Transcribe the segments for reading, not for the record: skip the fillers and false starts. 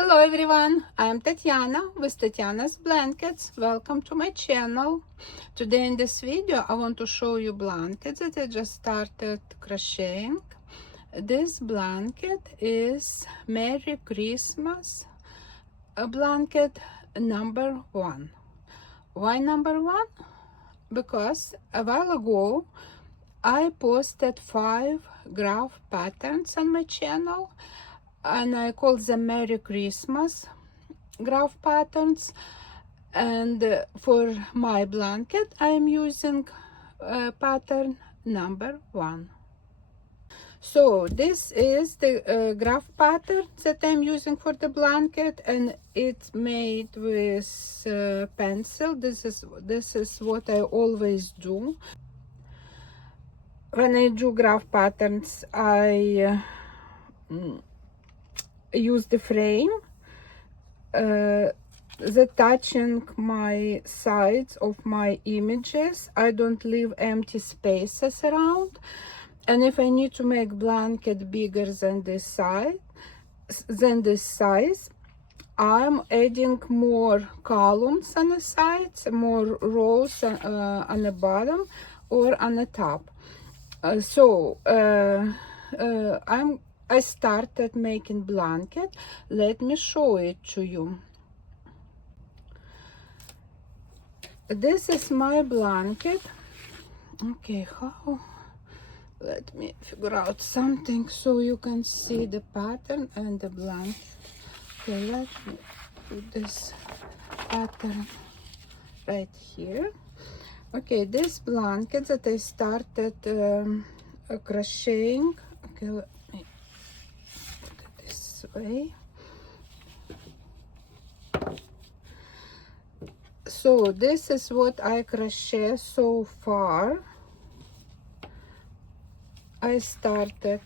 Hello everyone, I am Tatiana with Tatiana's Blankets. Welcome to my channel. Today in this video I want to show you blankets that I just started crocheting. This blanket is Merry Christmas blanket number 1. Why number 1? Because a while ago I posted 5 graph patterns on my channel and I call them Merry Christmas graph patterns, and for my blanket I am using pattern number 1. So this is the graph pattern that I'm using for the blanket, and it's made with pencil. This is what I always do when I do graph patterns. I use the frame that touching my sides of my images. I don't leave empty spaces around, and if I need to make blanket bigger than this size, I'm adding more columns on the sides, more rows on the bottom or on the top. I started making blanket. Let me show it to you. This is my blanket. Okay, how? Let me figure out something so you can see the pattern and the blanket. Okay, let me put this pattern right here. Okay, this blanket that I started crocheting. Okay, let me put it this way. So this is what I crochet so far. I started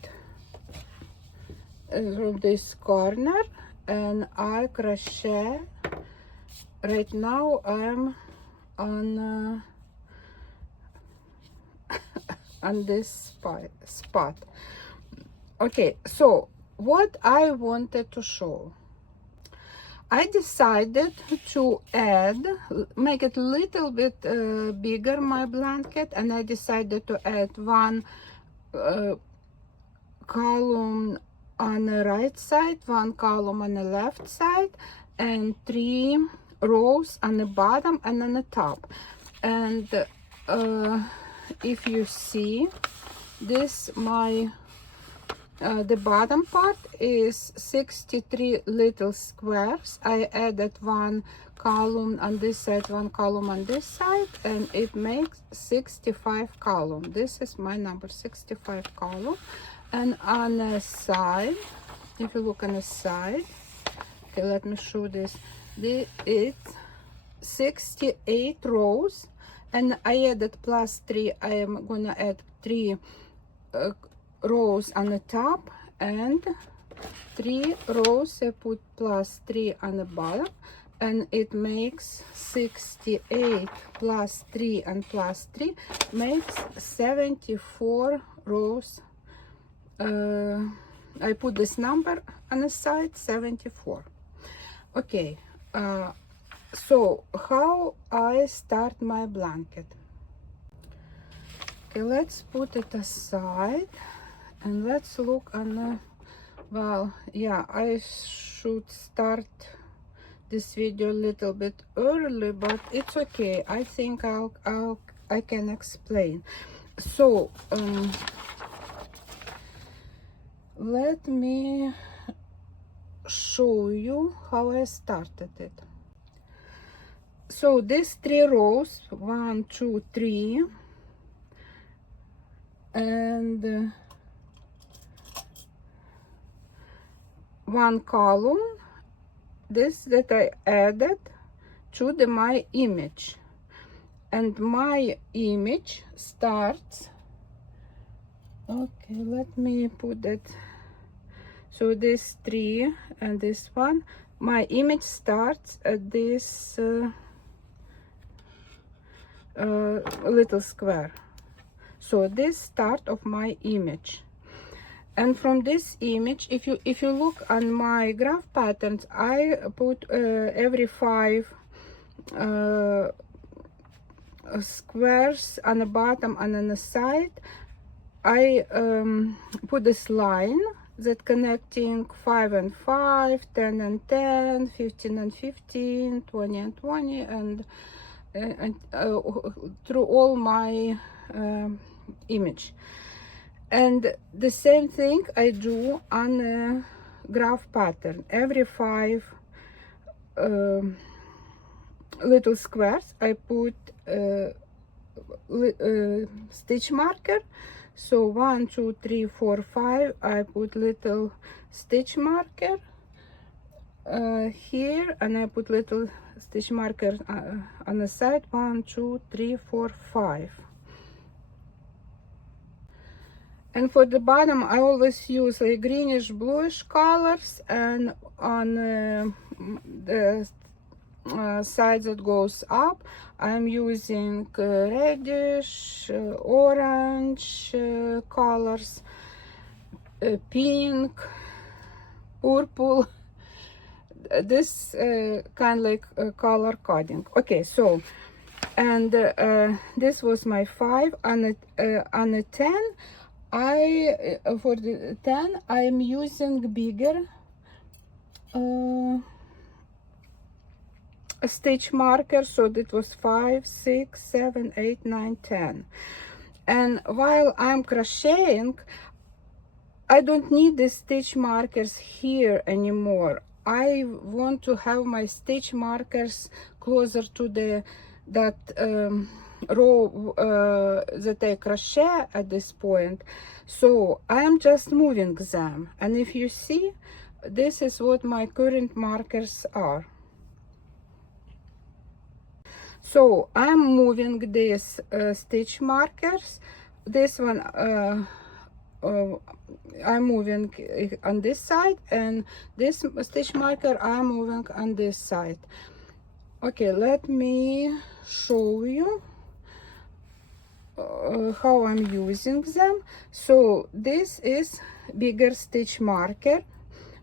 from this corner and I crochet. Right now I'm on on this spot. Okay, so what I wanted to show, I decided to make it a little bit bigger, my blanket, and I decided to add one column on the right side, one column on the left side, and 3 rows on the bottom and on the top. And if you see this, my the bottom part is 63 little squares. I added one column on this side, one column on this side, and it makes 65 column. This is my number 65 column. And on the side, if you look on the side, okay, let me show this. It's 68 rows, and I added plus 3. I am gonna add 3 rows on the top and 3 rows. I put plus 3 on the bottom, and it makes 68 plus 3 and plus 3 makes 74 rows. I put this number on the side, 74. Okay, so how I start my blanket? Okay, let's put it aside and let's look on the, well, yeah, I should start this video a little bit early, but it's okay. I think I can explain. So let me show you how I started it. So these 3 rows, 1, 2, 3, and 1 column, this that I added to my image, and my image starts, okay, let me put it, so this 3 and this one, my image starts at this little square. So this start of my image, And from this image, if you look on my graph patterns, I put every 5 squares on the bottom and on the side. I put this line that connecting 5 and 5, 10 and 10, 15 and 15, 20 and 20, and through all my image. And the same thing I do on a graph pattern. Every 5 little squares I put stitch marker. So 1, 2, 3, 4, 5 I put little stitch marker here, and I put little stitch marker on the side. 1, 2, 3, 4, 5. And for the bottom I always use like greenish bluish colors, and on the side that goes up I'm using reddish, orange colors, pink, purple, this kind of like color coding. Okay, so, and this was my 5. On a 10 I for the 10 I am using bigger a stitch marker, so that was 5, 6, 7, 8, 9, 10. And while I'm crocheting, I don't need the stitch markers here anymore. I want to have my stitch markers closer to that row that I crochet at this point. So I'm just moving them, and if you see, this is what my current markers are. So I'm moving these stitch markers. This one I'm moving on this side, and this stitch marker I'm moving on this side. Okay, let me show you how I'm using them. So this is bigger stitch marker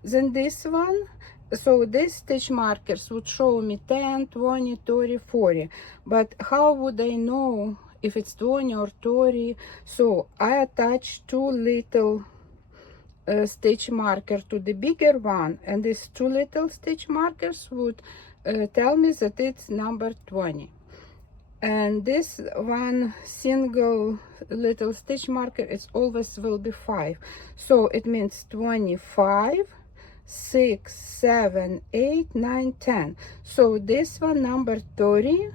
than this one. So these stitch markers would show me 10, 20, 30, 40. But how would I know if it's 20 or 30? So I attach 2 little stitch marker to the bigger one, and these 2 little stitch markers would tell me that it's number 20. And this one single little stitch marker, it always will be 5. So it means 25, 6, 7, 8, 9, 10. So this one number 30,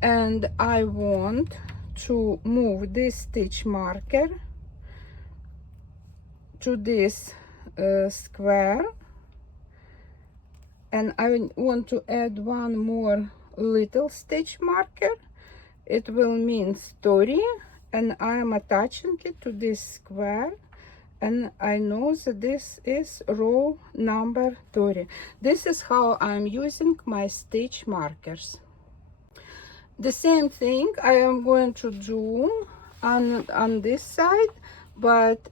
and I want to move this stitch marker to this square, and I want to add 1 more little stitch marker. It will mean 30, and I am attaching it to this square, and I know that this is row number 30. This is how I'm using my stitch markers. The same thing I am going to do on this side, but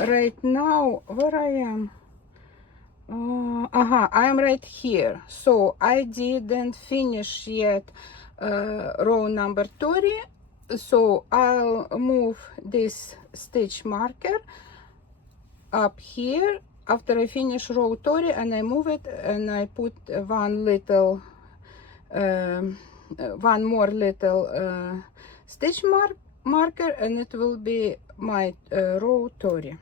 right now, where I am? I am right here. So I didn't finish yet row number 30. So I'll move this stitch marker up here after I finish row 30, and I move it, and I put one more little stitch marker, and it will be my row 30.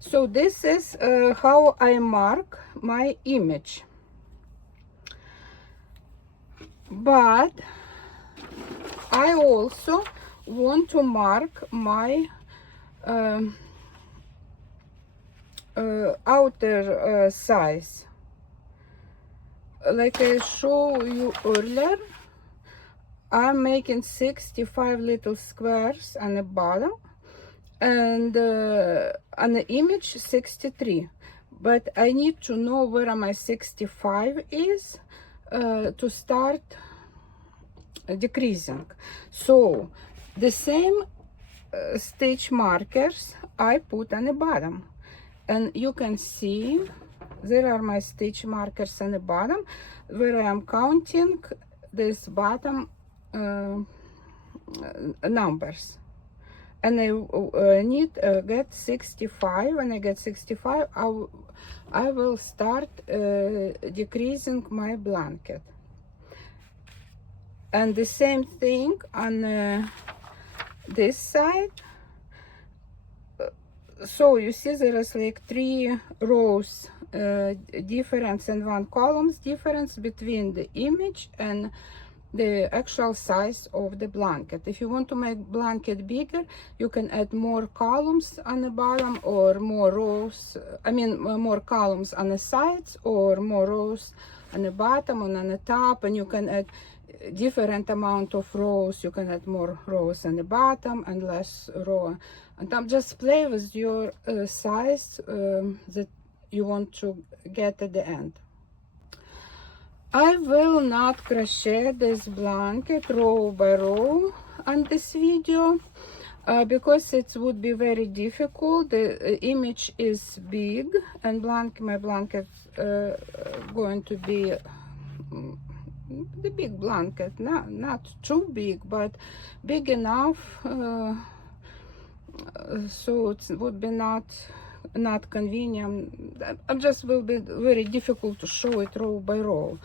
So this is how I mark my image. But I also want to mark my outer size. Like I showed you earlier, I'm making 65 little squares on the bottom, and on the image 63. But I need to know where my 65 is to start decreasing. So the same stitch markers I put on the bottom, and you can see there are my stitch markers on the bottom where I am counting this bottom numbers, and I need get 65. When I get 65, I will start decreasing my blanket. And the same thing on this side. So you see there is like 3 rows difference and 1 columns difference between the image and the actual size of the blanket. If you want to make blanket bigger, you can add more columns on the bottom or more rows, more columns on the sides or more rows on the bottom and on the top, and you can add different amount of rows. You can add more rows on the bottom and less row on top. Just play with your size that you want to get at the end. I will not crochet this blanket row by row on this video because it would be very difficult. The image is big and my blanket going to be the big blanket, not too big, but big enough so it would be not convenient. It just will be very difficult to show it row by row,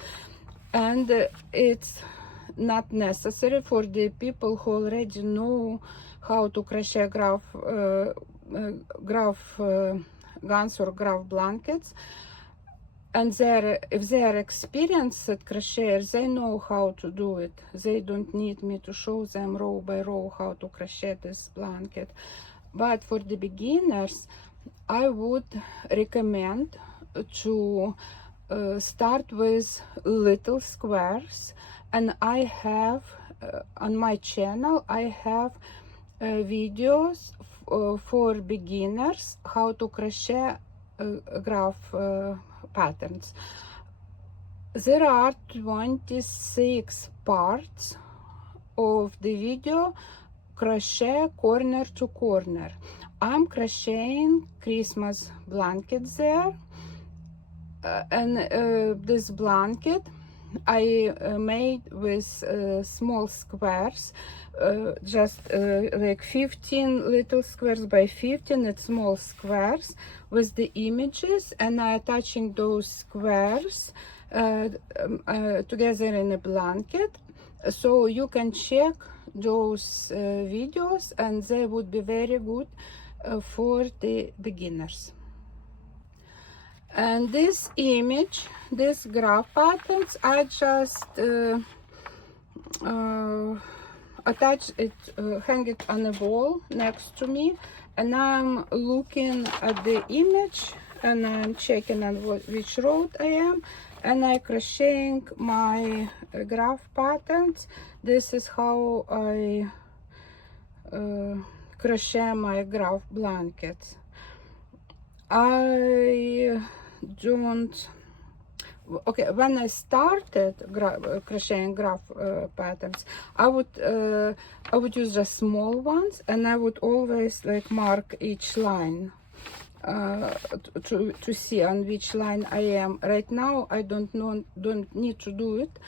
and it's not necessary for the people who already know how to crochet graph guns or graph blankets, and if they are experienced crocheters, they know how to do it. They don't need me to show them row by row how to crochet this blanket. But for the beginners, I would recommend to start with little squares, and I have on my channel I have videos for beginners how to crochet graph patterns. There are 26 parts of the video crochet corner to corner. I'm crocheting Christmas blanket there, and this blanket I made with small squares, just like 15 little squares by 15 at small squares with the images, and I attaching those squares together in a blanket, so you can check those videos and they would be very good for the beginners. And this image, this graph patterns, I just attach it, hang it on a wall next to me, and I'm looking at the image and I'm checking on which road I am, and I crocheting my graph patterns. This is how I crochet my graph blankets. I don't, okay, when I started crocheting graph patterns, I would use just small ones, and I would always like mark each line to see on which line I am. Right now I don't need to do it.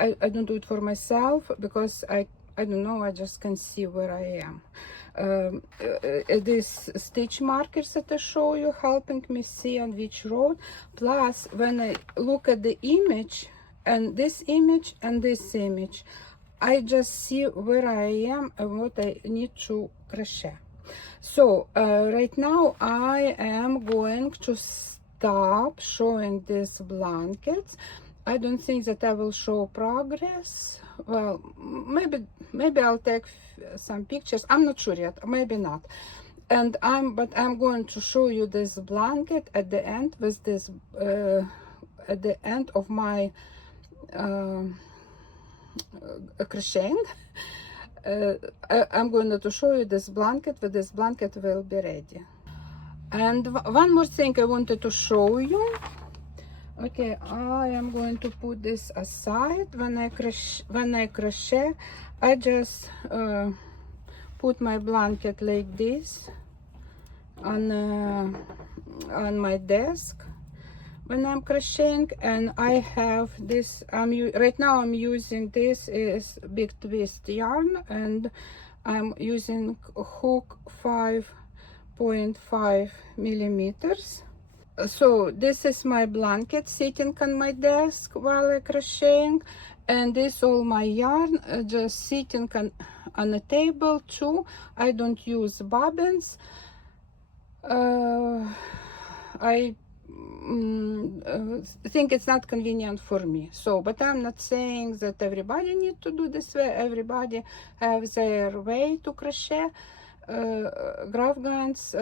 I don't do it for myself because I don't know, I just can see where I am. These stitch markers that I show you helping me see on which road. Plus, when I look at the image and this image and this image, I just see where I am and what I need to crochet. So right now I am going to stop showing these blankets. I don't think that I will show progress. Well, maybe I'll take some pictures. I'm not sure yet. Maybe not. And but I'm going to show you this blanket at the end with this at the end of my crocheting. I'm going to show you this blanket. With this blanket will be ready. And one more thing I wanted to show you. Okay, I am going to put this aside. When I crochet, I just put my blanket like this on my desk when I'm crocheting, and I have this. Right now I'm using this is big twist yarn, and I'm using hook 5.5 millimeters. So this is my blanket sitting on my desk while I crocheting, and this all my yarn just sitting on a table too. I don't use bobbins. I think it's not convenient for me. So, but I'm not saying that everybody need to do this way. Everybody have their way to crochet. Graph guns,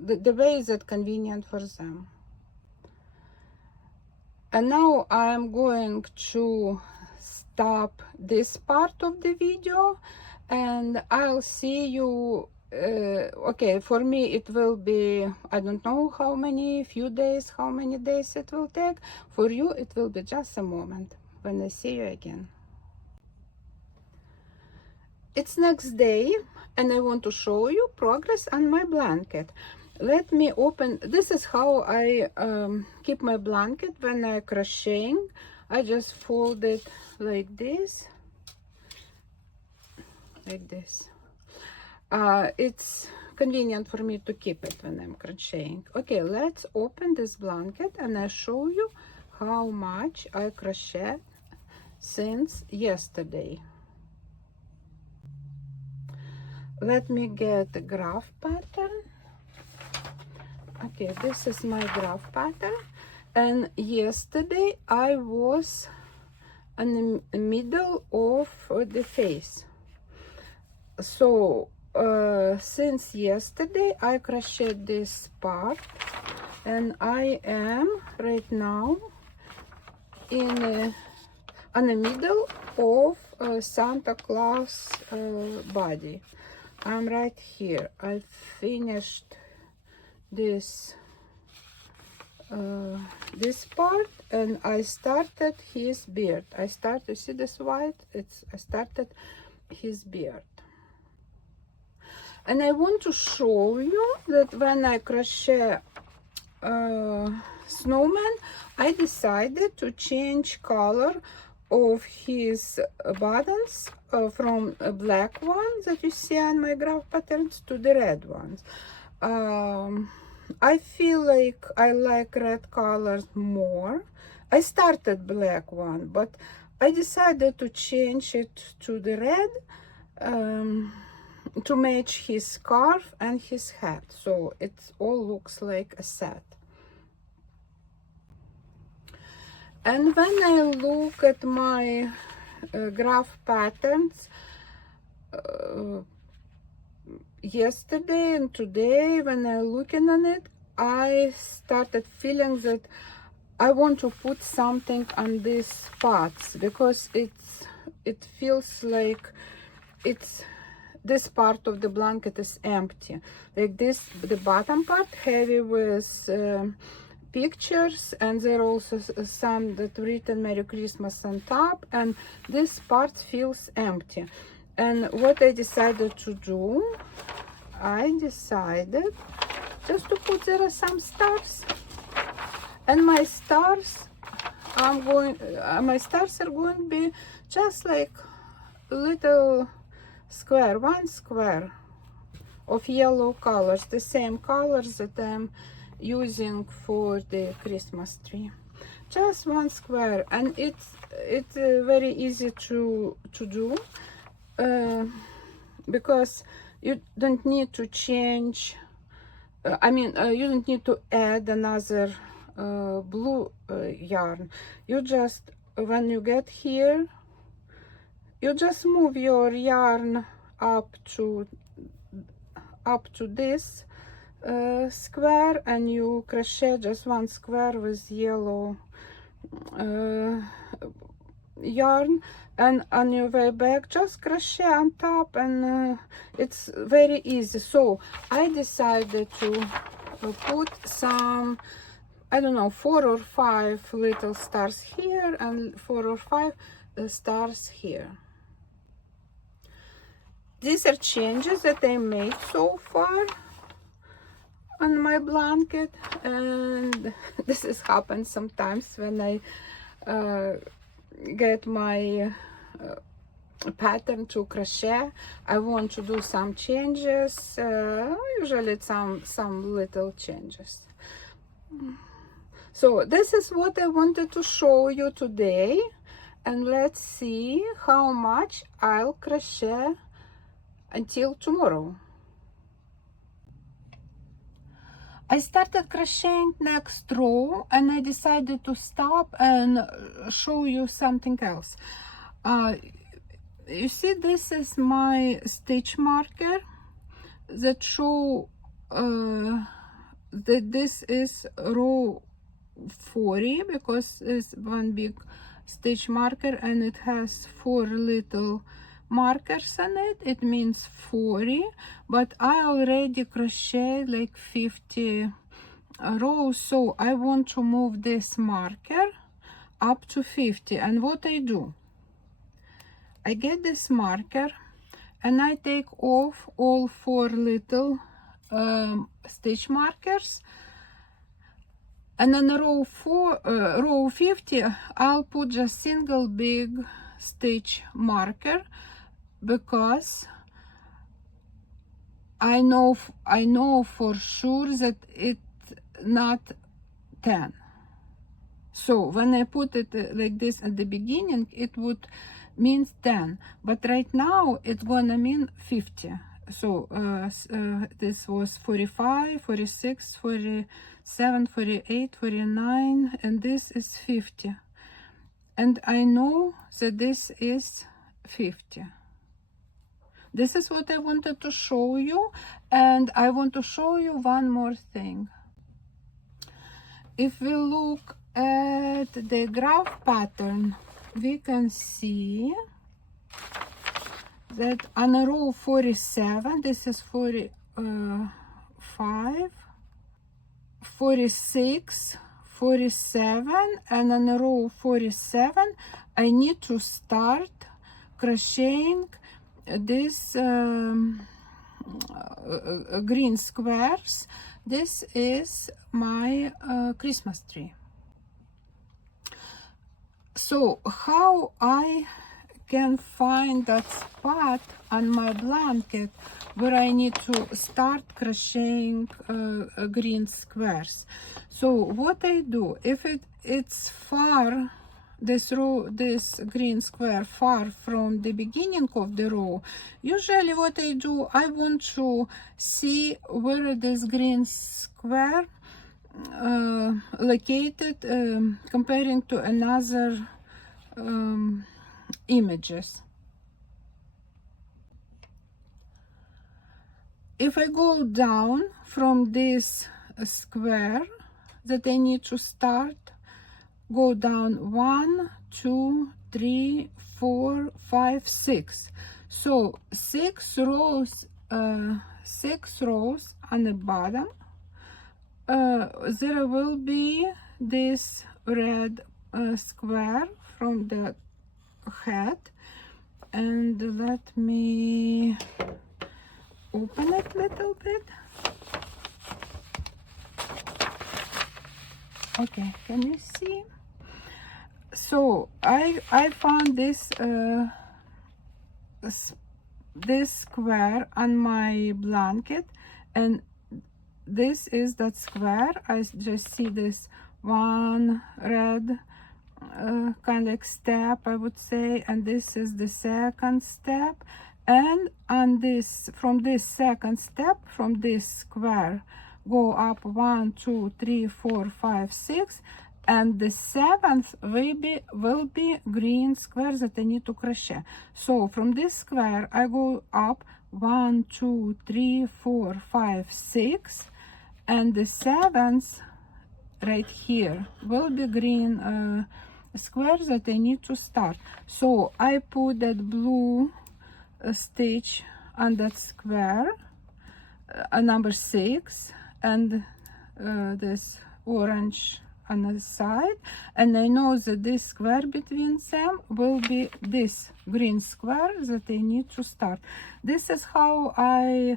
the way that convenient for them. And now I'm going to stop this part of the video, and I'll see you. Okay, for me it will be, I don't know how many days it will take. For you it will be just a moment when I see you again. It's next day, and I want to show you progress on my blanket. Let me open. This is how I keep my blanket when I crocheting. I just fold it like this, it's convenient for me to keep it when I'm crocheting. Okay, let's open this blanket and I show you how much I crochet since yesterday. Let me get the graph pattern. Okay, this is my graph pattern, and yesterday I was in the middle of the face. So since yesterday I crocheted this part, and I am right now in the middle of Santa Claus body. I'm right here. I finished this this part, and I started his beard. I started, see this white? I started his beard. And I want to show you that when I crochet snowman, I decided to change color of his buttons from a black one that you see on my graph patterns to the red ones. I feel like I like red colors more. I started black one, but I decided to change it to the red to match his scarf and his hat, so it all looks like a set. And when I look at my graph patterns yesterday and today, when I'm looking on it, I started feeling that I want to put something on these spots, because it feels like this part of the blanket is empty. Like this, the bottom part heavy with pictures, and there are also some that written Merry Christmas on top, and this part feels empty. And what I decided to do, I decided just to put there some stars, and my stars are going to be just like little square, one square of yellow colors, the same colors that I'm using for the Christmas tree. Just one square, and it's very easy to do because you don't need to change. You don't need to add another blue yarn. You just, when you get here, you just move your yarn up to this square, and you crochet just one square with yellow yarn, and on your way back just crochet on top, and it's very easy. So I decided to put some I don't know, 4 or 5 little stars here and 4 or 5 stars here. These are changes that I made so far on my blanket, and this has happened sometimes when I get my pattern to crochet. I want to do some changes, usually some little changes. So this is what I wanted to show you today, and let's see how much I'll crochet until tomorrow. I started crocheting next row and I decided to stop and show you something else. You see, this is my stitch marker that show that this is row 40 because it's one big stitch marker and it has 4 little markers on it. It means 40, but I already crochet like 50 rows, so I want to move this marker up to 50. And what I do, I get this marker and I take off all 4 little stitch markers, and on row 50 I'll put just single big stitch marker, because I know for sure that it's not 10. So when I put it like this at the beginning, it would mean 10, but right now it's gonna mean 50. So this was 45, 46, 47, 48, 49, and this is 50. And I know that this is 50. This is what I wanted to show you, and I want to show you one more thing. If we look at the graph pattern, we can see that on row 47, this is 45, 46, 47, and on row 47 I need to start crocheting this green squares. This is my Christmas tree. So how I can find that spot on my blanket where I need to start crocheting green squares? So what I do, if it's far, this green square far from the beginning of the row, usually what I do, I want to see where this green square located comparing to another images. If I go down from this square that I need to start, go down 1, 2, 3, 4, 5, 6. So 6 rows on the bottom. There will be this red square from the head, and let me open it a little bit. Okay, can you see? So I found this this square on my blanket, and this is that square. I just see this one red kind of like step, I would say, and this is the second step, and on this, from this second step, from this square, go up 1, 2, 3, 4, 5, 6, and the 7th will be green square that I need to crochet. So from this square I go up 1, 2, 3, 4, 5, 6, and the 7th right here will be green square that I need to start. So I put that blue stitch on that square, number 6, and this orange on the side, and I know that this square between them will be this green square that I need to start. This is how I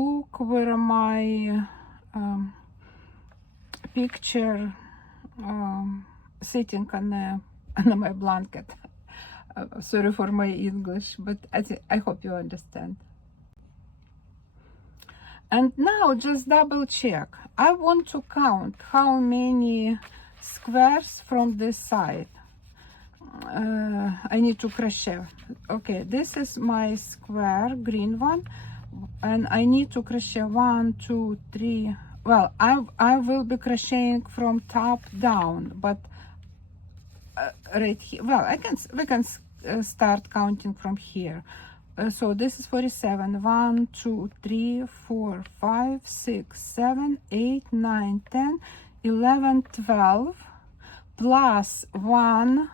look where my picture sitting on my blanket. Sorry for my English, but I hope you understand. And now just double check. I want to count how many squares from this side I need to crochet. Okay, this is my square, green one, and I need to crochet 1, 2, 3. Well, I will be crocheting from top down, but right here, well, we can start counting from here. So this is 47. 1, 2, 3, 4, 5, 6, 7, 8, 9, 10, 11, 12, plus 1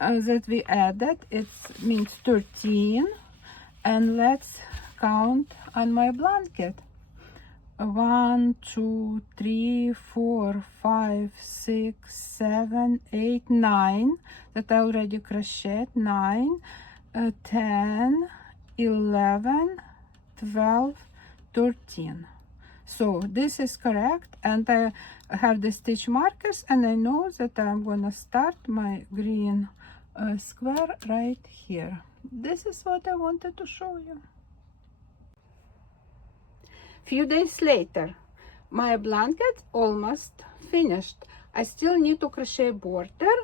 that we added. It means 13. And let's count on my blanket. 1, 2, 3, 4, 5, 6, 7, 8, 9 that I already crocheted. 9, 10, 11, 12, 13. So this is correct, and I have the stitch markers, and I know that I'm gonna start my green square right here. This is what I wanted to show you. Few days later, my blanket almost finished. I still need to crochet border,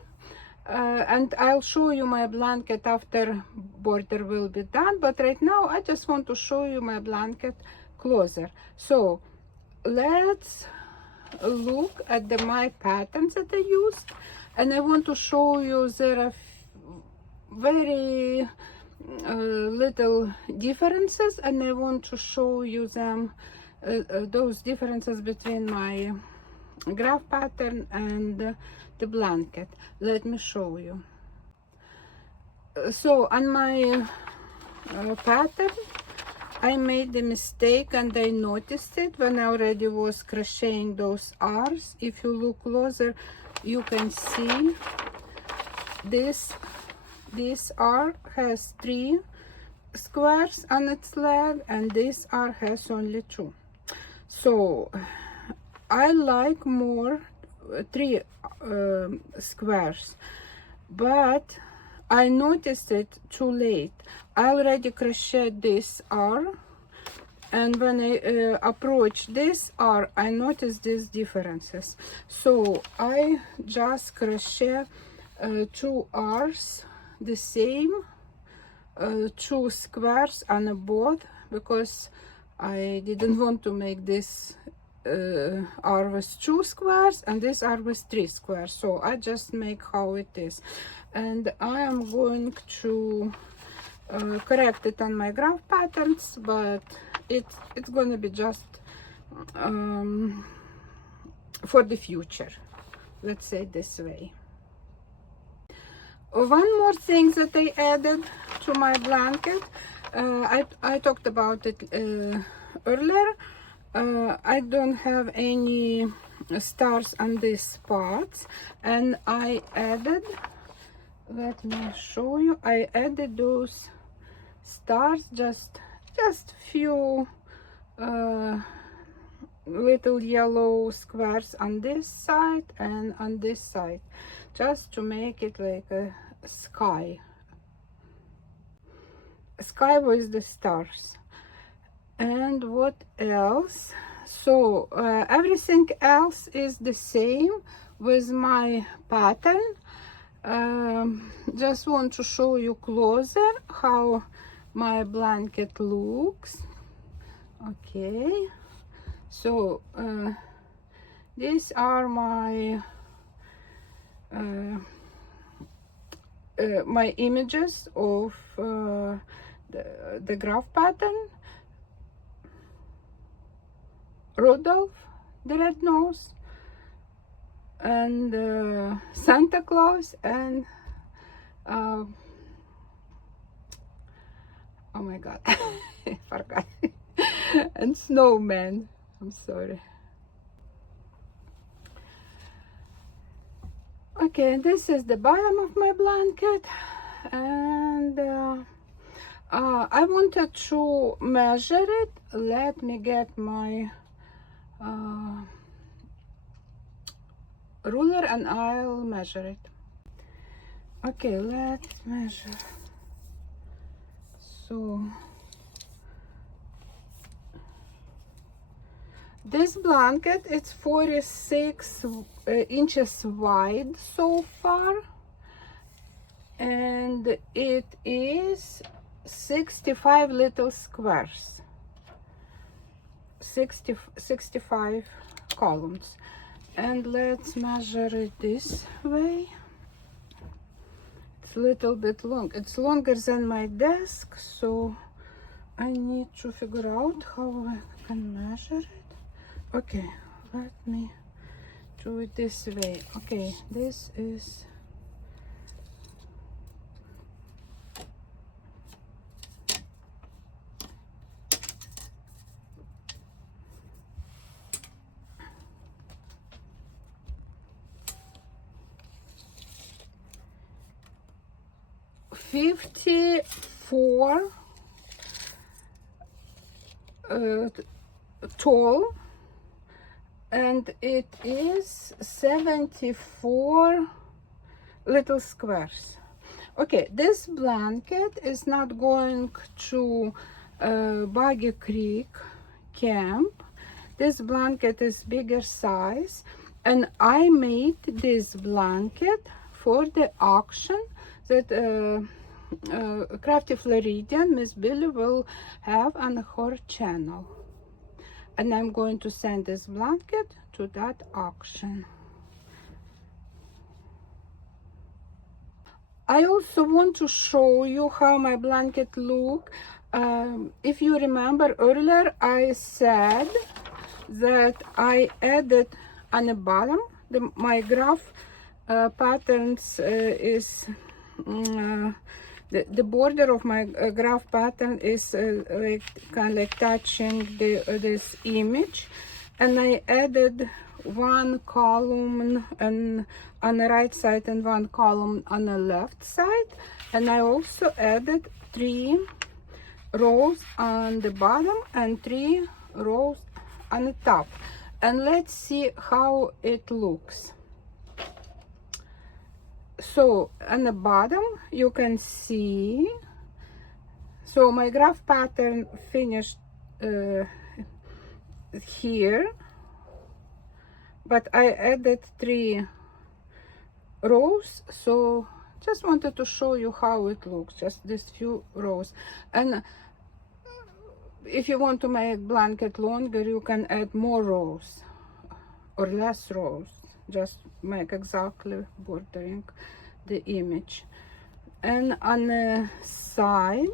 and I'll show you my blanket after border will be done, but right now I just want to show you my blanket closer. So let's look at my patterns that I used, and I want to show you there are very little differences, and I want to show you them those differences between my graph pattern and the blanket. Let me show you. So on my pattern I made the mistake, and I noticed it when I already was crocheting those R's. If you look closer, you can see this R has 3 squares on its leg, and this R has only 2. So I like more 3 squares, but I noticed it too late. I already crocheted this R, and when I approach this R, I noticed these differences. So I just crochet 2 R's the same, 2 squares on both, because I didn't want to make this R with 2 squares and this R with 3 squares. So I just make how it is, and I am going to correct it on my graph patterns, but it's gonna be just for the future, let's say this way. One more thing that I added to my blanket, I talked about it earlier. I don't have any stars on these spots, and I added, let me show you, I added those stars, just few little yellow squares on this side and on this side, just to make it like a sky with the stars. And what else? So everything else is the same with my pattern. Just want to show you closer how my blanket looks. Okay, so these are my my images of the graph pattern. Rudolph the red nose, and Santa Claus, and Oh my god, I forgot. And snowman. I'm sorry. Okay, this is the bottom of my blanket, and I wanted to measure it. Let me get my ruler and I'll measure it. Okay, let's measure. So this blanket, it's 46 inches wide so far, and it is 65 little squares, 65 columns. And let's measure it this way. It's a little bit long. It's longer than my desk, so I need to figure out how I can measure it. Okay, let me do it this way. Okay, this is $54 tall, and it is 74 little squares. Okay, this blanket is not going to Boggy Creek camp. This blanket is bigger size, and I made this blanket for the auction that Crafty Floridian, Miss Billie, will have on her channel. And I'm going to send this blanket to that auction. I also want to show you how my blanket look. If you remember earlier, I said that I added on the bottom, my graph patterns is the border of my graph pattern is like kind of like touching this image, and I added one column and on the right side and one column on the left side, and I also added 3 rows on the bottom and 3 rows on the top. And let's see how it looks. So on the bottom you can see, so my graph pattern finished here, but I added 3 rows, so just wanted to show you how it looks, just these few rows. And if you want to make blanket longer, you can add more rows or less rows, just make exactly bordering the image. And on the side,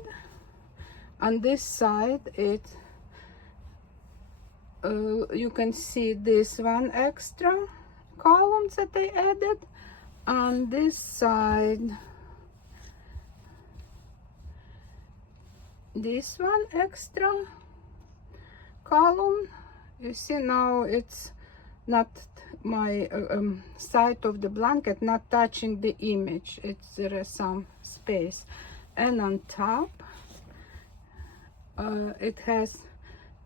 on this side, it you can see this one extra columns that I added. On this side, this one extra column. You see now it's not my side of the blanket, not touching the image. There is some space. And on top, it has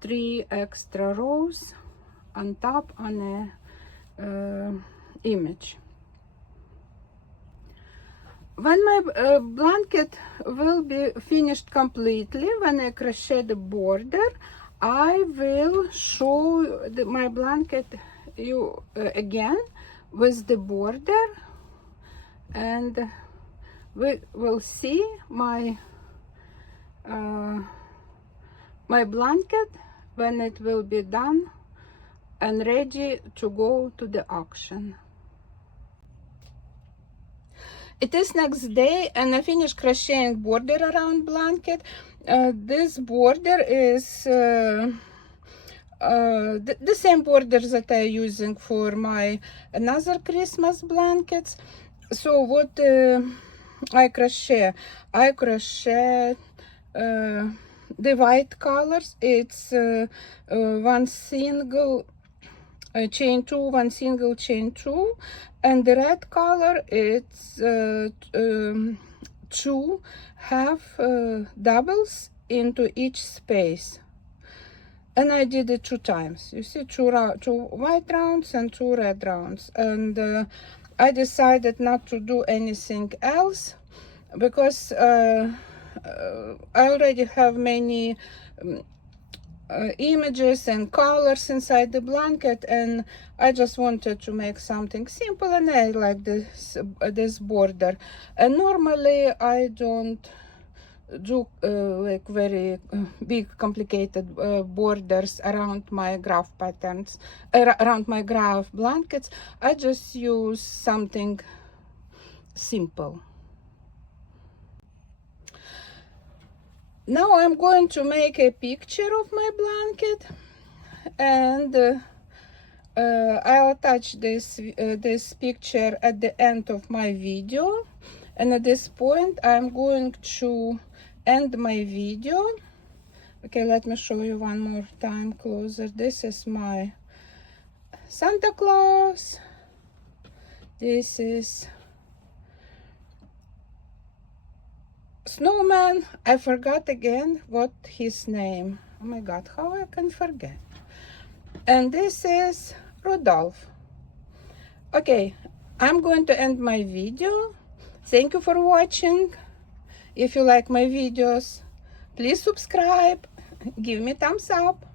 3 extra rows on top on the image. When my blanket will be finished completely, when I crochet the border, I will show my blanket you again with the border, and we will see my my blanket when it will be done and ready to go to the auction. It is next day, and I finished crocheting border around blanket. This border is the same border that I'm using for my another Christmas blankets. So what I crochet the white colors, it's one single chain 2, one single chain 2, and the red color, it's 2 half doubles into each space. And I did it 2 times. You see, two white rounds and 2 red rounds. And I decided not to do anything else because I already have many images and colors inside the blanket, and I just wanted to make something simple, and I like this border. And normally I don't do like very big complicated borders around my graph patterns, around my graph blankets. I just use something simple. Now I'm going to make a picture of my blanket, and I'll attach this picture at the end of my video. And at this point I'm going to end my video. Okay, let me show you one more time closer. This is my Santa Claus. This is Snowman. I forgot again what his name. Oh my god, how I can forget. And this is Rudolph. Okay, I'm going to end my video. Thank you for watching. If you like my videos, please subscribe, give me thumbs up.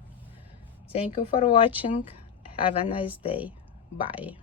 Thank you for watching. Have a nice day. Bye.